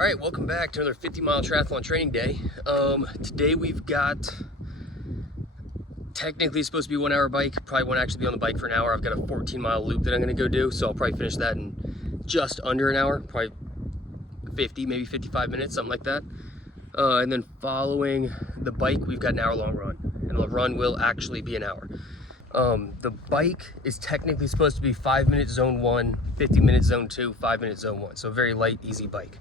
All right, welcome back to another 50-mile triathlon training day. Today we've got, technically supposed to be a 1 hour bike. Probably won't actually be on the bike for an hour. I've got a 14-mile loop that I'm gonna go do, so I'll probably finish that in just under an hour, probably 50, maybe 55 minutes, something like that. And then following the bike, we've got an hour-long run, and the run will actually be an hour. The bike is technically supposed to be 5-minute zone 1, 50-minute zone 2, 5-minute zone 1, so a very light, easy bike.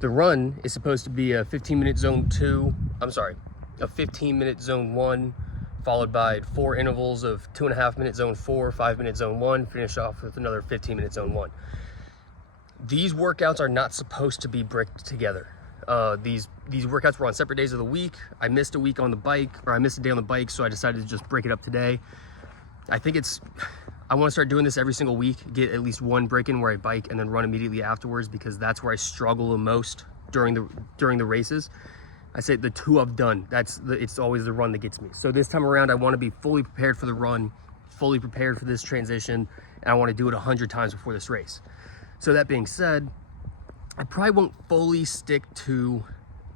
The run is supposed to be a 15-minute zone 2, a 15-minute zone 1, followed by 4 intervals of 2.5-minute zone 4, 5-minute zone 1, finish off with another 15-minute zone 1. These workouts are not supposed to be bricked together. These workouts were on separate days of the week. I missed a week on the bike, or I missed a day on the bike, so I decided to just break it up today. I want to start doing this every single week, get at least one break in where I bike and then run immediately afterwards, because that's where I struggle the most during the races. I say the 2 I've done, it's always the run that gets me. So this time around, I want to be fully prepared for the run, fully prepared for this transition, and I want to do it 100 times before this race. So that being said, I probably won't fully stick to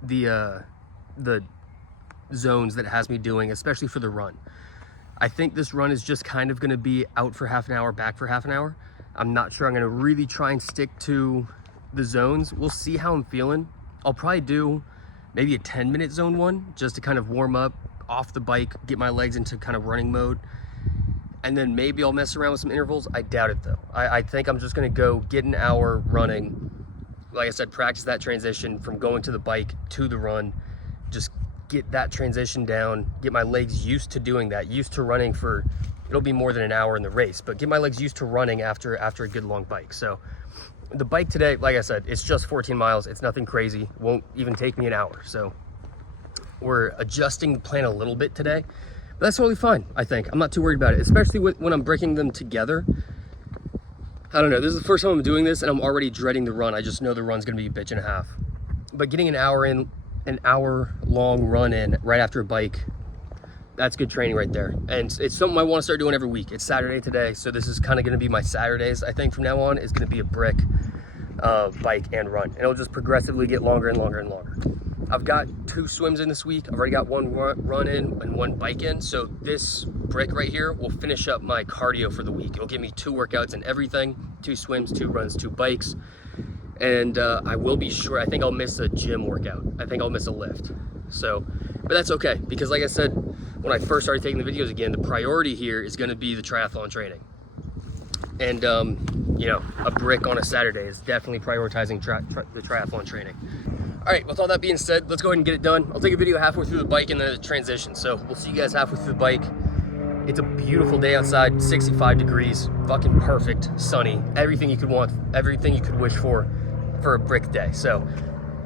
the zones that it has me doing, especially for the run. I think this run is just kind of going to be out for half an hour, back for half an hour. I'm not sure I'm going to really try and stick to the zones. We'll see how I'm feeling. I'll probably do maybe a 10-minute zone 1 just to kind of warm up off the bike, get my legs into kind of running mode. And then maybe I'll mess around with some intervals. I doubt it though. I think I'm just going to go get an hour running. Like I said, practice that transition from going to the bike to the run. Just get that transition down, get my legs used to doing that, used to running for, it'll be more than an hour in the race, but get my legs used to running after a good long bike. So the bike today, like I said, it's just 14 miles. It's nothing crazy. Won't even take me an hour. So we're adjusting the plan a little bit today, but that's totally fine. I think I'm not too worried about it, especially when I'm breaking them together. I don't know. This is the first time I'm doing this and I'm already dreading the run. I just know the run's going to be a bitch and a half, but getting an hour long run in right after a bike, that's good training right there. And it's something I want to start doing every week. It's Saturday today, so this is kind of going to be my Saturdays. I think from now on is going to be a brick, bike and run, and it'll just progressively get longer and longer and longer. I've got 2 swims in this week. I've already got 1 run in and 1 bike in, so this brick right here will finish up my cardio for the week. It'll give me 2 workouts and everything, 2 swims, 2 runs, 2 bikes. And I will be sure, I think I'll miss a gym workout. I think I'll miss a lift. So, but that's okay, because like I said, when I first started taking the videos again, the priority here is gonna be the triathlon training. And, you know, a brick on a Saturday is definitely prioritizing the triathlon training. All right, with all that being said, let's go ahead and get it done. I'll take a video halfway through the bike and then the transition. So we'll see you guys halfway through the bike. It's a beautiful day outside, 65 degrees, fucking perfect, sunny, everything you could want, everything you could wish for a brick day. So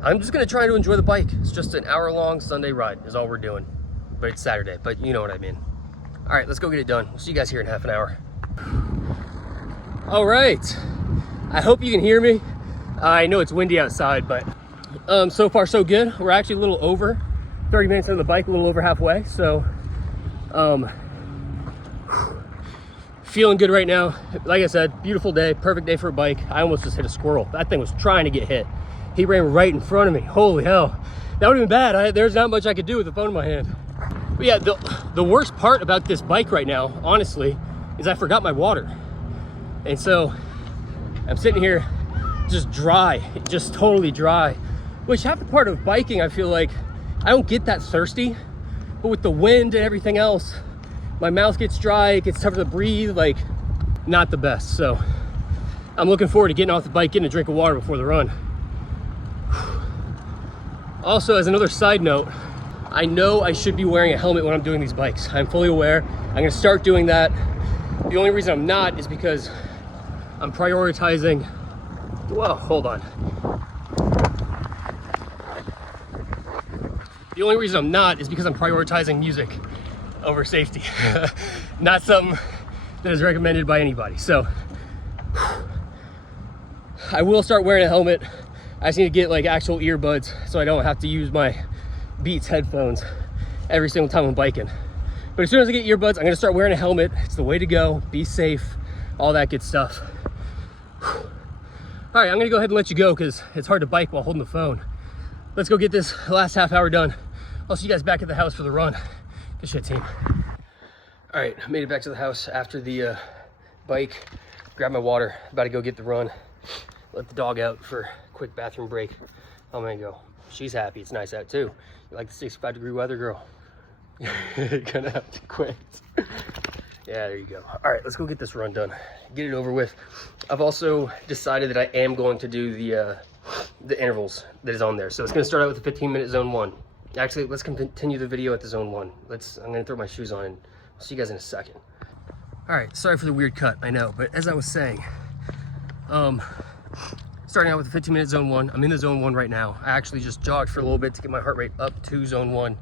I'm just gonna try to enjoy the bike. It's just an hour-long Sunday ride is all we're doing, but it's Saturday, but you know what I mean. All right, let's go get it done. We'll see you guys here in half an hour. All right, I hope you can hear me. I know it's windy outside, but so far so good. We're actually a little over 30 minutes into the bike, a little over halfway. So feeling good right now. Like I said, beautiful day, perfect day for a bike. I almost just hit a squirrel. That thing was trying to get hit. He ran right in front of me. Holy hell. That would have been bad. There's not much I could do with the phone in my hand. But yeah, the worst part about this bike right now, honestly, is I forgot my water. And so I'm sitting here just dry, just totally dry. Which half the part of biking, I feel like I don't get that thirsty, but with the wind and everything else, my mouth gets dry, it gets tougher to breathe, like not the best. So I'm looking forward to getting off the bike, getting a drink of water before the run. Also, as another side note, I know I should be wearing a helmet when I'm doing these bikes. I'm fully aware. I'm gonna start doing that. The only reason I'm not is because I'm prioritizing, whoa, hold on. The only reason I'm not is because I'm prioritizing music over safety. Not something that is recommended by anybody. So I will start wearing a helmet. I just need to get like actual earbuds so I don't have to use my Beats headphones every single time I'm biking. But as soon as I get earbuds, I'm gonna start wearing a helmet. It's the way to go. Be safe, all that good stuff. All All right, I'm gonna go ahead and let you go because it's hard to bike while holding the phone. Let's go get this last half hour done. I'll see you guys back at the house for the run. Good shit, team. All right, made it back to the house after the bike. Grab my water, about to go get the run. Let the dog out for a quick bathroom break. I'm gonna go. She's happy, it's nice out too. You like the 65-degree weather, girl? You're gonna have to quit. Yeah, there you go. All right, let's go get this run done. Get it over with. I've also decided that I am going to do the intervals that is on there. So it's gonna start out with the 15-minute zone 1. Actually, let's continue the video at the zone 1. I'm gonna throw my shoes on and I'll see you guys in a second. All right, sorry for the weird cut, I know, but as I was saying, starting out with the 15-minute zone 1. I'm in the zone 1 right now. I actually just jogged for a little bit to get my heart rate up to zone 1.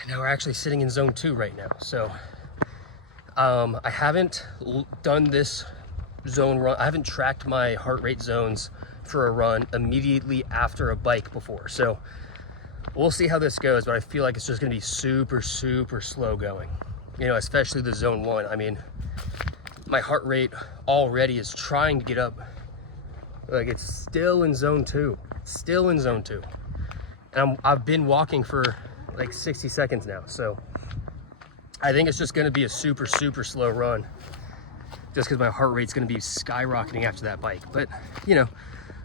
And now we're actually sitting in zone 2 right now. So I haven't done this zone run. I haven't tracked my heart rate zones for a run immediately after a bike before. So we'll see how this goes, but I feel like it's just gonna be super, super slow going. You know, especially the zone 1. I mean, my heart rate already is trying to get up. Like, it's still in zone 2. Still in zone 2. And I've been walking for like 60 seconds now. So I think it's just gonna be a super, super slow run just because my heart rate's gonna be skyrocketing after that bike. But, you know,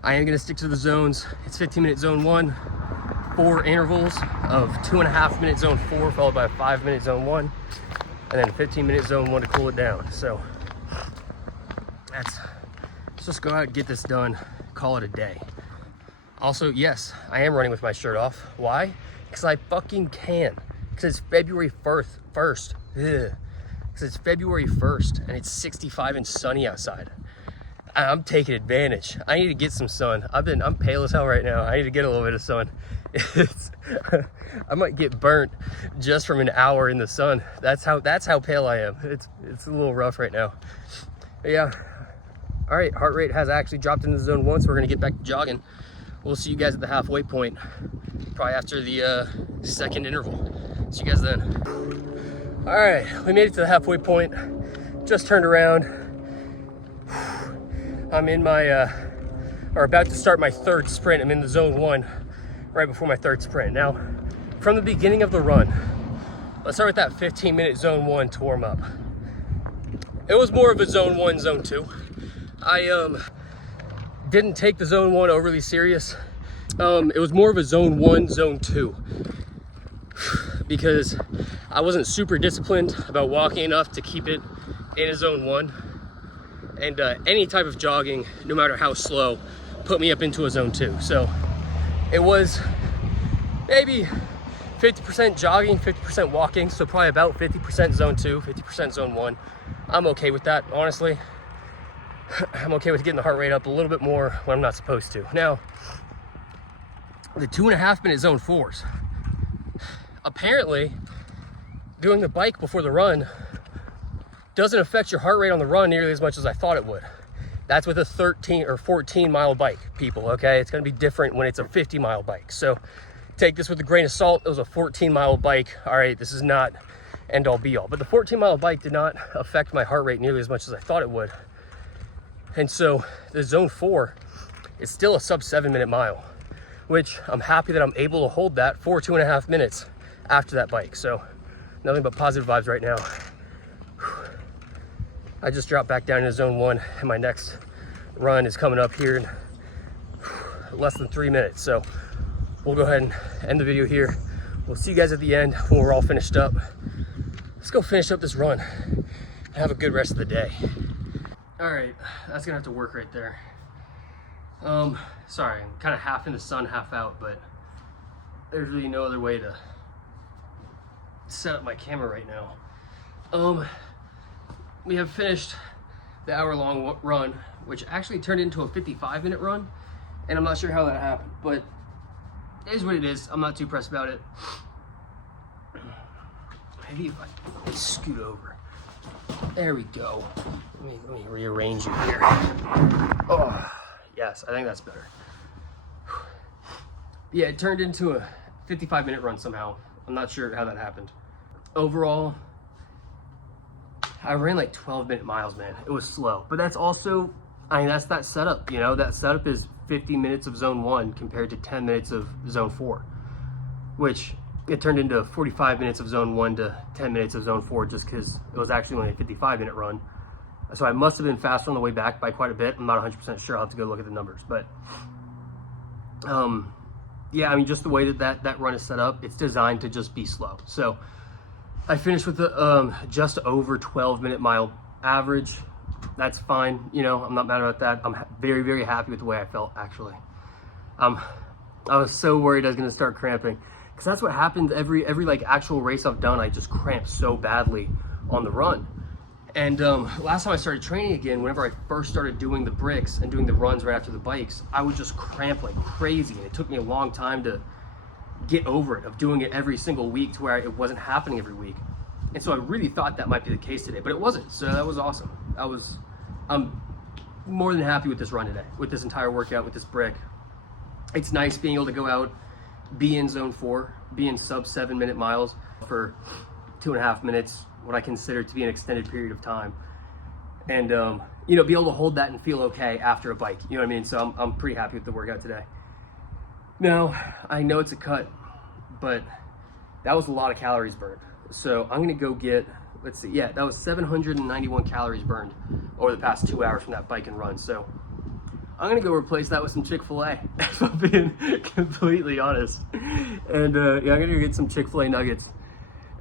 I am gonna stick to the zones. It's 15-minute zone 1, 4 intervals of 2.5-minute zone 4, followed by a 5-minute zone 1, and then 15-minute zone 1 to cool it down. So let's just go out and get this done, call it a day. Also, yes, I am running with my shirt off. Why? Because I fucking can. Because it's February 1st. Because it's February 1st and it's 65 and sunny outside. I'm taking advantage. I need to get some sun. I'm pale as hell right now. I need to get a little bit of sun. I might get burnt just from an hour in the sun. That's how pale I am. It's a little rough right now. But yeah. All right, heart rate has actually dropped into zone 1, so we're gonna get back to jogging. We'll see you guys at the halfway point, probably after the second interval. See you guys then. All right, we made it to the halfway point. Just turned around. I'm in my, or about to start my 3rd sprint. I'm in the zone 1, right before my 3rd sprint. Now, from the beginning of the run, let's start with that 15-minute zone 1 to warm up. It was more of a zone 1, zone 2. I didn't take the zone 1 overly serious. It was more of a zone 1, zone 2, because I wasn't super disciplined about walking enough to keep it in a zone 1. And any type of jogging, no matter how slow, put me up into a zone 2. So it was maybe 50% jogging, 50% walking. So probably about 50% zone 2, 50% zone 1. I'm okay with that, honestly. I'm okay with getting the heart rate up a little bit more when I'm not supposed to. Now, the 2.5-minute zone 4s. Apparently, doing the bike before the run doesn't affect your heart rate on the run nearly as much as I thought it would. That's with a 13 or 14 mile bike, people, okay? It's gonna be different when it's a 50-mile bike. So take this with a grain of salt. It was a 14-mile bike. All right, this is not end all be all, but the 14-mile bike did not affect my heart rate nearly as much as I thought it would. And so the zone 4 is still a sub 7-minute mile, which I'm happy that I'm able to hold that for 2.5 minutes after that bike. So nothing but positive vibes right now. I just dropped back down into zone 1 and my next run is coming up here in less than 3 minutes. So we'll go ahead and end the video here. We'll see you guys at the end when we're all finished up. Let's go finish up this run and have a good rest of the day. All right, that's gonna have to work right there. Sorry, I'm kind of half in the sun, half out, but there's really no other way to set up my camera right now. We have finished the hour-long run, which actually turned into a 55-minute run, and I'm not sure how that happened, but it is what it is. I'm not too pressed about it. Maybe if I scoot over. There we go. Let me rearrange you here. Oh, yes, I think that's better. Yeah, it turned into a 55-minute run somehow. I'm not sure how that happened. Overall, I ran like 12-minute miles, man. It was slow, but that's also I mean, that's that setup, you know, that setup is 50 minutes of zone 1 compared to 10 minutes of zone 4, which it turned into 45 minutes of zone 1 to 10 minutes of zone 4 just because it was actually only a 55-minute run. So I must have been faster on the way back by quite a bit. I'm not 100% sure. I'll have to go look at the numbers. But yeah, I mean, just the way that run is set up, it's designed to just be slow. So I finished with a just over 12-minute mile average. That's fine. You know, I'm not mad about that. I'm very, very happy with the way I felt, actually. I was so worried I was going to start cramping, because that's what happened every like actual race I've done. I just cramped so badly on the run. And last time I started training again, whenever I first started doing the bricks and doing the runs right after the bikes, I would just cramp like crazy. And it took me a long time to get over it, of doing it every single week to where it wasn't happening every week. And so I really thought that might be the case today, but it wasn't. So that was awesome. I'm more than happy with this run today, with this entire workout, with this brick. It's nice being able to go out, be in zone 4, be in sub 7-minute miles for 2.5 minutes, what I consider to be an extended period of time. And, you know, be able to hold that and feel okay after a bike, you know what I mean? So I'm pretty happy with the workout today. Now, I know it's a cut, but that was a lot of calories burned. So I'm gonna go get, let's see, yeah, that was 791 calories burned over the past 2 hours from that bike and run. So I'm gonna go replace that with some Chick-fil-A, if I'm being completely honest. And yeah, I'm gonna go get some Chick-fil-A nuggets.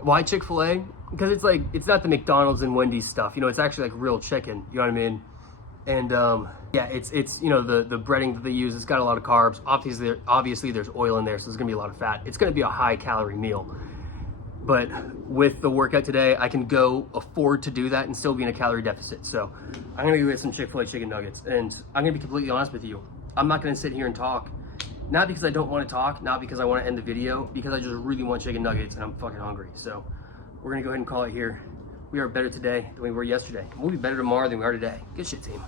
Why Chick-fil-A? Because it's like, it's not the McDonald's and Wendy's stuff, you know, it's actually like real chicken, you know what I mean? And yeah, it's you know, the breading that they use, it's got a lot of carbs. Obviously there's oil in there, so there's gonna be a lot of fat. It's gonna be a high calorie meal. But with the workout today, I can go afford to do that and still be in a calorie deficit. So I'm gonna go get some Chick-fil-A chicken nuggets. And I'm gonna be completely honest with you. I'm not gonna sit here and talk. Not because I don't wanna talk, not because I wanna end the video, because I just really want chicken nuggets and I'm fucking hungry. So we're gonna go ahead and call it here. We are better today than we were yesterday. We'll be better tomorrow than we are today. Good shit, team.